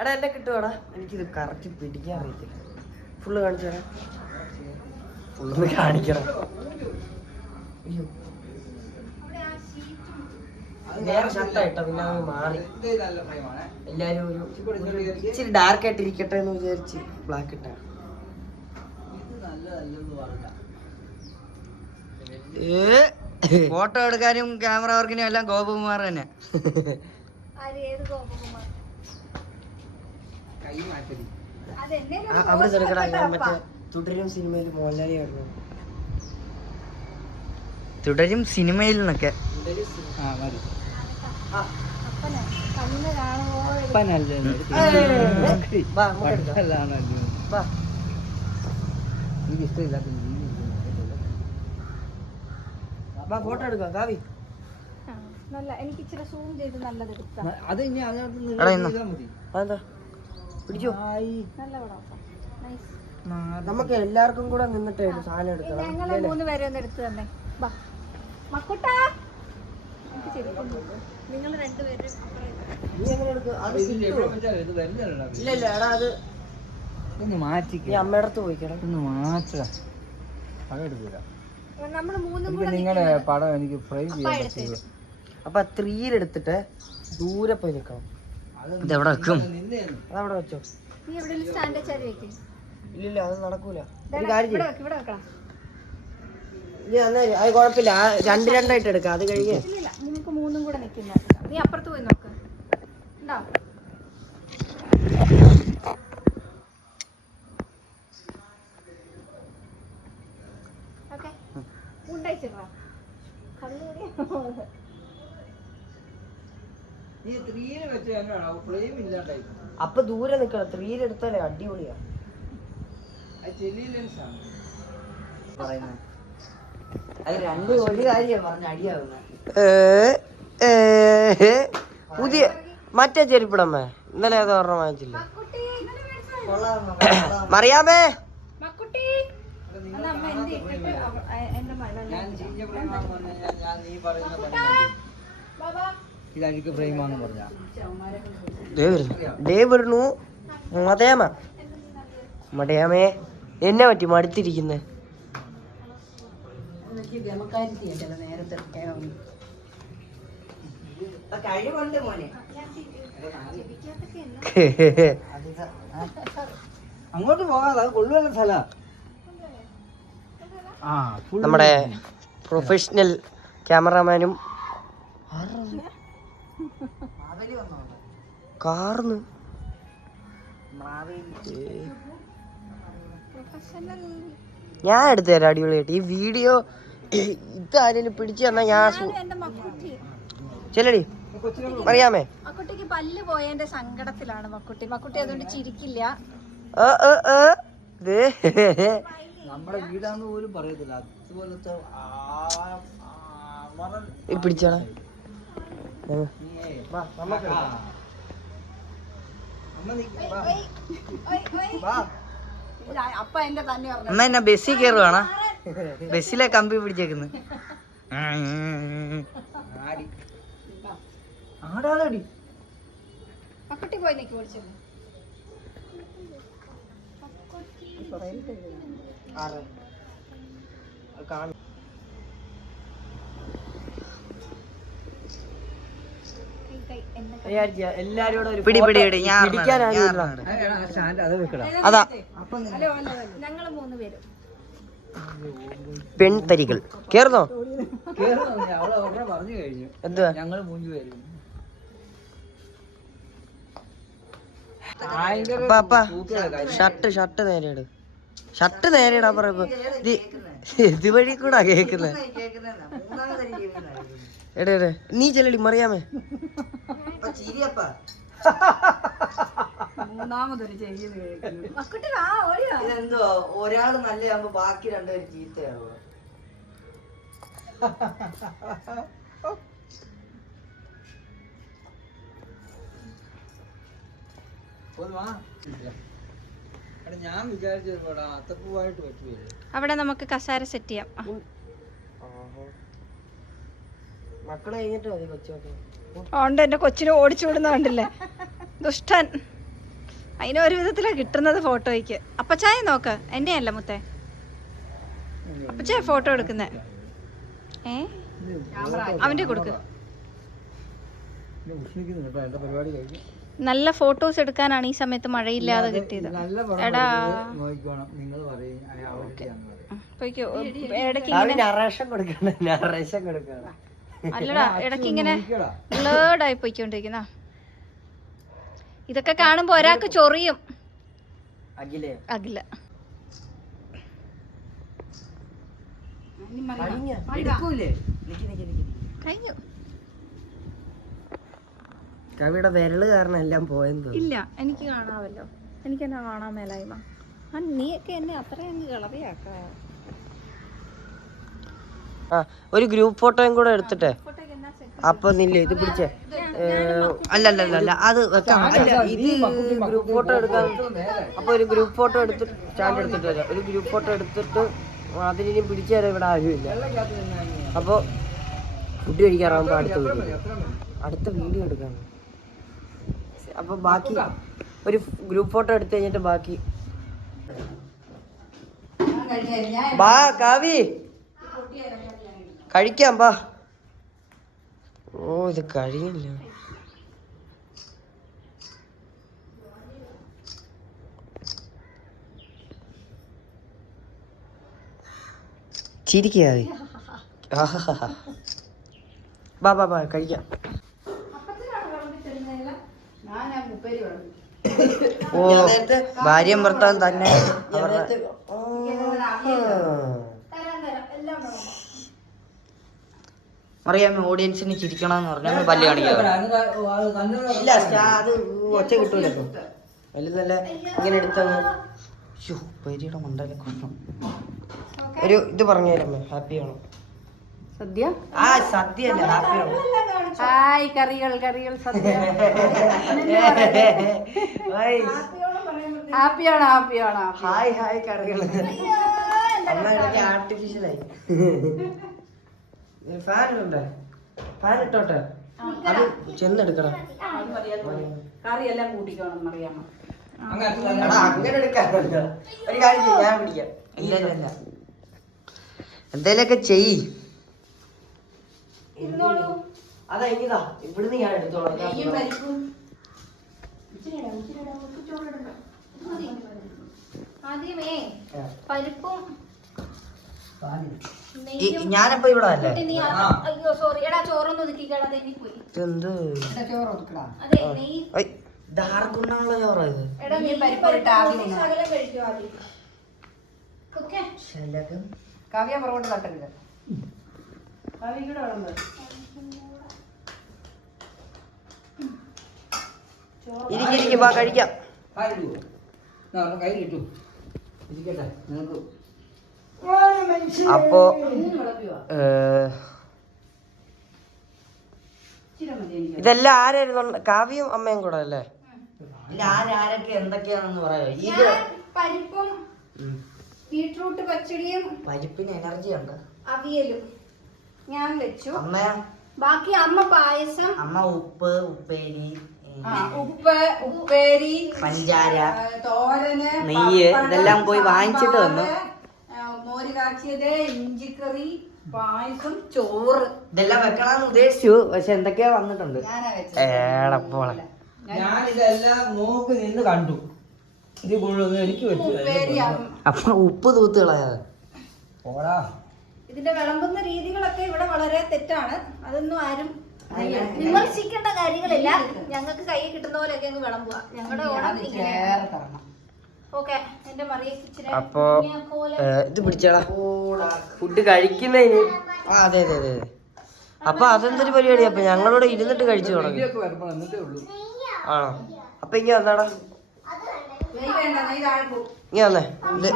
എടാ എന്നെ കിട്ടുവാടാ. എനിക്കിത് കറക്റ്റ് പിടിക്കാൻ അറിയത്തില്ല. ഫുള്ള് കാണിച്ചാടാ. ഫുള്ള് കാണിക്കണം. അയ്യോ വേറെ ഷർട്ടായിട്ടോ പിന്നെ അത് മാറി. എല്ലാരും ഒരു ഇച്ചിരി ഡാർക്ക് ആയിട്ട് ഇരിക്കട്ടെ എന്ന് വിചാരിച്ച് ബ്ലാക്ക് ഇട്ടാ. ഫോട്ടോ എടുക്കാനും ക്യാമറ വർക്കിനും എല്ലാം ഗോപകുമാർ തന്നെ. അവിടെ ചെറുക്കടാ ഞാൻ മറ്റേ തുടരും സിനിമയിൽ മോഹൻലാലിയായിരുന്നു. തുടരും സിനിമയിൽ നിന്നൊക്കെ എനിക്ക് ഇഷ്ടമില്ലാത്ത ഫോട്ടോ എടുക്കാം കാവി. നല്ല എനിക്ക് ഇച്ചിരി സൂം ചെയ്ത് നല്ലത് എടുക്കാം. അത് ഇനി അതിനകത്ത് മതി. അതെന്താ പിടിച്ചോ. നല്ല പടം. നൈസ്. നമുക്ക് എല്ലാവർക്കും കൂടെ നിന്നിട്ട് സാധനം എടുക്കണം. ഞങ്ങളെ 3 പേരെ ഒന്ന് എടുത്തു തന്നെ. ബാ മക്കുട്ടാ. എനിക്ക് ശരിക്കും നിങ്ങൾ 2 പേരും നീ എങ്ങനെ എടുക്കും? അത് ഇല്ല ഇല്ല എടാ അത് ഒന്ന് മാറ്റിക്ക. നീ അമ്മയുടെ അടുത്ത് പോയിക്കടാ. ഒന്ന് മാറ്റുക. പടം എടുക്കില്ല. നമ്മൾ 3 എനിക്ക് നിങ്ങളുടെ പടം എനിക്ക് ഫ്രെയിം ചെയ്യാൻ പറ്റില്ല. അപ്പൊ 3 എടുത്തിട്ട് ദൂരെ പോയി നിക്കണം. ഇതെവിടെ വെക്കും? അതവിടെ വെച്ചോ. നീ എവിടെയെങ്കിലും സ്റ്റാൻഡ് വെച്ചാൽ വെക്കും. ഇല്ലില്ല അത് നടക്കൂല. ഒരു കാര്യം ചെയ്യ്. ഇവിടെ വെക്കണം. നീ അന്നേ അത് കുഴപ്പമില്ല. 2-2 എടുക്കാം. അത് കഴിഞ്ഞ് ഇല്ല നിങ്ങൾക്ക് 3 കൂടെ നിൽക്കുന്ന. നീ അപ്പുറത്ത് പോയി നോക്ക്. ഉണ്ടോ? ഓക്കെ ഉണ്ടായിച്ചിട്ടാ കണ്ണൂടി. നീ 3 വെച്ച് തന്നെയാണോ ഫ്രെയിം ഇല്ലാണ്ടായി? അപ്പൊ ദൂരെ നിക്കണം. 3 എടുത്താലേ അടിപൊളിയാ. അത് ചെല്ലി ലെൻസ് ആണ് പറയുന്നത്. അത് രണ്ടും ഒരു കാര്യം പറഞ്ഞ അടിയാവുന്ന. പുതിയ മറ്റേ ചെരുപ്പിടമ്മേ ഇന്നലെ ഏതോ ഒരെണ്ണം വാങ്ങിച്ചില്ല. മറിയാമേ മക്കുട്ടി അന്ന് അമ്മ എന്ത് ഇട്ടിട്ട് എന്റെ ഞാൻ ചീഞ്ഞ ഫ്രെയിമാന്ന് പറഞ്ഞാൽ ഞാൻ നീ പറയുന്ന ഇതായിരിക്കും ഫ്രെയിമാന്ന് പറഞ്ഞ ഡേ വരുന്നു. മതേമ മടയാമേ എന്നെ പറ്റി മടുത്തിരിക്കുന്നേ. കഴിവുണ്ട് മോനെ. അങ്ങോട്ട് പോകാതെ അത് കൊള്ളുവല്ല സ്ഥല. നമ്മുടെ പ്രൊഫഷണൽ ക്യാമറാമാനും കാർന്ന് ഞാൻ എടുത്തു തരാം അടിപൊളിയായിട്ട്. ഈ വീഡിയോ ഇതാരെങ്കിലും പിടിച്ചു തന്നാ ഞാൻ എന്റെ മക്കുട്ടി. ചെല്ലടി അറിയാമേ. മക്കുട്ടിക്ക് പല്ല് പോയതിന്റെ സങ്കടത്തിലാണ് മക്കുട്ടി. മക്കുട്ടി അതുകൊണ്ട് ചിരിക്കില്ല. നമ്മുടെ വീടാന്ന് പോലും പറയത്തില്ല. അതുപോലത്തെ പിടിച്ചാടാ. അപ്പ എന്റെ തന്നെ പറഞ്ഞു. അമ്മ എന്നെ ബസ്സിൽ കയറുവാണോ? ബസ്സിലെ കമ്പി പിടിച്ചേക്കുന്നു. ആടാടി മക്കുട്ടി പോയി നിൽക്കി പിടിച്ചത്. പിടി പിടി പിടി. ഞാൻ അത് വെക്കടാ. അതാ ഞങ്ങള് 3 പേരും പെൺതരികൾ കേറുന്നോ? അവളെ ഉടനെ പറഞ്ഞു കഴിഞ്ഞു. എന്തുവാ? ഞങ്ങള് 3 പേരും ഷർട്ട് നേരെയിട്. ഷർട്ട് നേരെയിടാ പറയുമ്പോ ഇതുവഴി കൂടാ കേക്കുന്നത്. എടേ നീ ചെല്ലടി മറിയാമേ. മൂന്നാമതൊരു ചെയ്യുന്നത് കേൾക്കുന്നു. മക്കുട്ടി വാ ഓടിയോ. ഇതെന്തോ ഒരാള് നല്ലതാകുമ്പോ ബാക്കി 2 പേര് ചീത്തയാവുക. ഞാൻ വിചാരിച്ചത് അത്തപ്പൂവായിട്ട് പറ്റുമല്ലോ. അവിടെ നമുക്ക് കസാര സെറ്റ് ചെയ്യാം. മക്കളെ കഴിഞ്ഞിട്ട് മതി കൊച്ചോക്കെ. ഉണ്ട് എന്റെ കൊച്ചിനെ ഓടിച്ചു വിടുന്ന കണ്ടില്ലേ ദുഷ്ടൻ. അതിന് ഒരു വിധത്തിലാണ് കിട്ടുന്നത് ഫോട്ടോയ്ക്ക്. അപ്പച്ചായ നോക്ക്, എൻ്റെ അല്ല മുത്തേ, അപ്പച്ചായ ഫോട്ടോ എടുക്കുന്നേ. അവൻ്റെ കൊടുക്ക്. നല്ല ഫോട്ടോസ് എടുക്കാനാണ് ഈ സമയത്ത് മഴയില്ലാതെ കിട്ടിയത്. എടാ പോയിക്കോ, ഇടയ്ക്ക് അല്ലടാ, ഇടയ്ക്ക് ഇങ്ങനെ ബ്ലേഡായി പോയിക്കൊണ്ടിരിക്കുന്ന. ഇതൊക്കെ കാണുമ്പോ ഒരാൾക്ക് ചൊറിയും. അഖില കഴിഞ്ഞു. കവിയുടെ വിരല് കാരണം എല്ലാം പോയെന്ന്. ഇല്ല, എനിക്ക് കാണാമല്ലോ. എനിക്ക് എന്നാ കാണാൻ മേലായ്മ. നീയൊക്കെ എന്നെ അത്രയും കളവയാക്കാ. ഒരു ഗ്രൂപ്പ് ഫോട്ടോയും കൂടെ എടുത്തിട്ടെ. അപ്പൊ നില്ലേ ഇത് പിടിച്ചേ. അല്ല അത് വെക്കാം. അല്ല ഇത് ഗ്രൂപ്പ് ഫോട്ടോ എടുക്കാൻ. അപ്പൊ ഒരു ഗ്രൂപ്പ് ഫോട്ടോ എടുത്തിട്ട് സ്റ്റാൻഡ് എടുത്തിട്ട് വരാം. ഒരു ഗ്രൂപ്പ് ഫോട്ടോ എടുത്തിട്ട് അതിനി പിടിച്ചു തരാൻ ഇവിടെ ആരുമില്ല. അപ്പൊ ഫുഡ് കഴിക്കാറാകുമ്പോ അടുത്ത വീഡിയോ എടുക്കാം. അപ്പൊ ബാക്കി ഒരു ഗ്രൂപ്പ് ഫോട്ടോ എടുത്തു കഴിഞ്ഞിട്ട് ബാക്കി ബാ കാവി കഴിക്കാം ബാ. ഓ ഇത് കഴിയില്ല. ചിരിക്കാവി. ബാ ബാ ബാ കഴിക്കാം. ഓ ഭാര്യയും ഭർത്താവും തന്നെ അറിയാമോ ഓഡിയൻസിന് ചിരിക്കണമെന്ന് പറഞ്ഞാൽ പല്ല് കാണിക്കാം. ഇല്ല അത് ഒച്ച കിട്ടൂലോ. വലുതല്ല ഇങ്ങനെ എടുത്തത്. പരിയുടെ മണ്ടയിലെ കൊണ്ടു ഒരു ഇത് പറഞ്ഞു തരാമേ. ഹാപ്പി ആണോ സദ്യ? ആ സദ്യ അല്ല, ഹാപ്പി ആണോ? ഹായ് കറികൾ സദ്യ. ഹാപ്പിയാണോ? ഹായ് ഹായ് കറികൾ. ആർട്ടിഫിഷ്യലായി. ഫാൻ ഉണ്ടേ? ഫാൻ ഇട്ടോട്ടെ. അത് ചെന്നെടുക്കണം. കറിയെല്ലാം കൂട്ടിക്കോണം അറിയാമോ? അങ്ങനെ എടുക്കാറുണ്ടോ? ഒരു കാര്യം ചെയ്യ്, ഞാൻ പിടിക്കാം. ഇല്ല എന്തേലൊക്കെ ചെയ്. അതാ ഇനിതാ ഇവിടുന്ന് ഞാൻ എടുത്തോളാം. ആദ്യമേ പരിപ്പും ഞാനിപ്പോ ഇവിടെ അല്ലേ? അയ്യോ സോറി എടാ, ചോറൊന്നും ഒതുക്കിക്കടാ, തെന്നിപ്പോയി. ഇതെന്ത് ചോറ് ഒതുക്കടാ. അതെ നെയ്യ് ധാർഗുണ്ണുള്ള ചോറാ ഇത്. എടാ നീ പരിപ്പിട്ട് ശകലം കഴിക്കും ആദ്യം. ഓക്കേ ശലകം കാവ്യ പുറകോട്ട് തട്ടരുത്. കാവ്യ കൂടെ വിളമ്പ്. ഇരിക്കും ബാ കഴിക്കാം. കൈ കിട്ടു ഇരിക്കട്ടെ നിങ്ങൾക്ക്. അപ്പോ ഇതെല്ലാം ആരായിരുന്നു? കാവ്യം അമ്മയും കൂടെ അല്ലേ? ആരൊക്കെ എന്തൊക്കെയാണെന്ന് പറയാം. പരിപ്പും ബീട്രൂട്ട് പച്ചടിയും പരിപ്പിന് എനർജി ഉണ്ട്. അവിയലും ഞാൻ വെച്ചു. അമ്മയോ? ബാക്കി അമ്മ പായസം, അമ്മ ഉപ്പേരി, ഉപ്പേരി, പഞ്ചാര, തോരന്, നെയ്യ് ഇതെല്ലാം പോയി വാങ്ങിച്ചിട്ട് വന്നു. മോര് കാച്ചിയത്, ഇഞ്ചിക്കറി, പായസം, ചോറ് ഇതെല്ലാം വെക്കണമെന്ന് ഉദ്ദേശിച്ചു. പക്ഷെ എന്തൊക്കെയാ വന്നിട്ടുണ്ട്. ഏടപ്പോളെ ഞാനിതെല്ലാം നോക്കി നിന്ന് കണ്ടു. ഇത് മുഴുവൻ എനിക്ക് പറ്റില്ല. അപ്പൊ ഉപ്പ് തൂത്ത് കളയാതെ പോടാ. ഇതിന്റെ വിളമ്പുന്ന രീതികളൊക്കെ ഇവിടെ വളരെ തെറ്റാണ്. അതൊന്നും ആരും വിമർശിക്കേണ്ട കാര്യങ്ങളില്ല. ഞങ്ങൾക്ക് കൈ കിട്ടുന്ന പോലെയൊക്കെ അങ്ങ് വിളമ്പുക. ഞങ്ങളുടെ ഓണം ഇങ്ങനെ. ഓക്കെ എന്റെ മറിയ. അപ്പൊ ഇത് പിടിച്ചടാ ഫുഡ് കഴിക്കുന്നതിന്. അതെ അതെ അതെ. അപ്പൊ അതെന്തൊരു പരിപാടി? അപ്പൊ ഞങ്ങളോട് ഇരുന്നിട്ട് കഴിച്ചു തുടങ്ങി ആണോ? അപ്പൊ ഇങ്ങനെ വന്നാടാ, ഇങ്ങനെ വന്നേ. ഇത്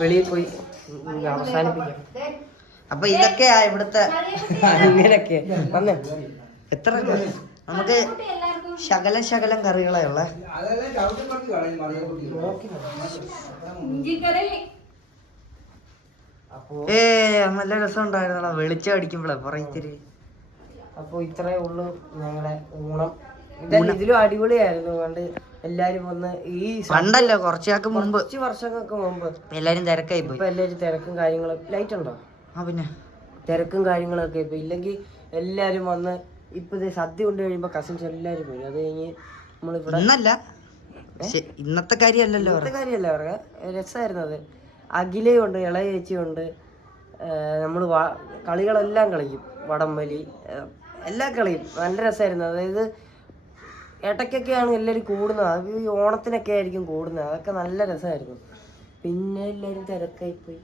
വെളിയിൽ പോയി അവസാനിപ്പിക്കാം. അപ്പൊ ഇതൊക്കെയാ ഇവിടുത്തെ. അങ്ങനെയൊക്കെ വന്നേ. എത്ര നമുക്ക് ശകലം കറികളെ ഉള്ളേ. നല്ല രസം ഉണ്ടായിരുന്നടാ വെളിച്ചം അടിക്കുമ്പോഴേ പറയത്തിരി. അപ്പൊ ഇത്രേ ഉള്ളു ഞങ്ങളുടെ ഊണം. ഇതിലും അടിപൊളിയായിരുന്നു പണ്ട് എല്ലാരും വന്ന് ഈ പണ്ടല്ല കുറച്ചാൾക്ക് മുമ്പ്, കുറച്ച് വർഷങ്ങൾക്ക് മുമ്പ് എല്ലാരും തിരക്കായി പോയി. ഇപ്പൊ എല്ലാരും തിരക്കും കാര്യങ്ങളും. ലൈറ്റ് ഉണ്ടോ? ആ പിന്നെ തിരക്കും കാര്യങ്ങളൊക്കെ ഇപ്പൊ ഇല്ലെങ്കിൽ എല്ലാരും വന്ന് ഇപ്പൊ ഇത് സദ്യ കൊണ്ട് കഴിയുമ്പോ കസിൻസ് എല്ലാരും വരും. അത് കഴിഞ്ഞ് നമ്മളിവിടെ ഇന്നല്ല, ഇന്നത്തെ കാര്യമല്ലല്ലോ. ഇന്നത്തെ കാര്യമല്ല പറയാ, രസമായിരുന്നു അത്. അഖിലയുണ്ട്, ഇളയ ചേച്ചിയുണ്ട്, നമ്മൾ കളികളെല്ലാം കളിക്കും, വടംവലി, എല്ലാ കളിയും നല്ല രസമായിരുന്നു. അതായത് ഇടയ്ക്കൊക്കെയാണ് എല്ലാവരും കൂടുന്നത്, അത് ഈ ഓണത്തിനൊക്കെ ആയിരിക്കും കൂടുന്നത്. അതൊക്കെ നല്ല രസമായിരുന്നു. പിന്നെ എല്ലാവരും തിരക്കായിപ്പോയി.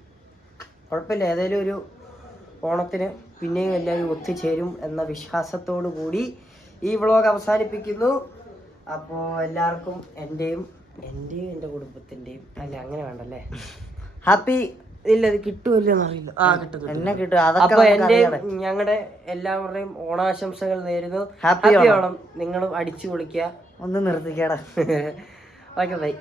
കുഴപ്പമില്ല, ഏതായാലും ഒരു ഓണത്തിന് പിന്നെയും എല്ലാവരും ഒത്തുചേരും എന്ന വിശ്വാസത്തോടു കൂടി ഈ വ്ളോഗ് അവസാനിപ്പിക്കുന്നു. അപ്പോൾ എല്ലാവർക്കും എൻ്റെയും എൻ്റെ കുടുംബത്തിൻ്റെയും, അല്ല അങ്ങനെ വേണ്ടല്ലേ, ഹാപ്പി ഇല്ല ഇത് കിട്ടുമല്ലോ എന്നറിയില്ല. എന്നെ കിട്ടും. അതൊക്കെ അപ്പൊ എന്റെയും ഞങ്ങളുടെ എല്ലാവരുടെയും ഓണാശംസകൾ നേരുന്നു. ഹാപ്പി ഓണം. നിങ്ങളും അടിച്ചു പൊളിക്കുക. ഒന്ന് നിർത്തിക്കാടാ. Okay bye.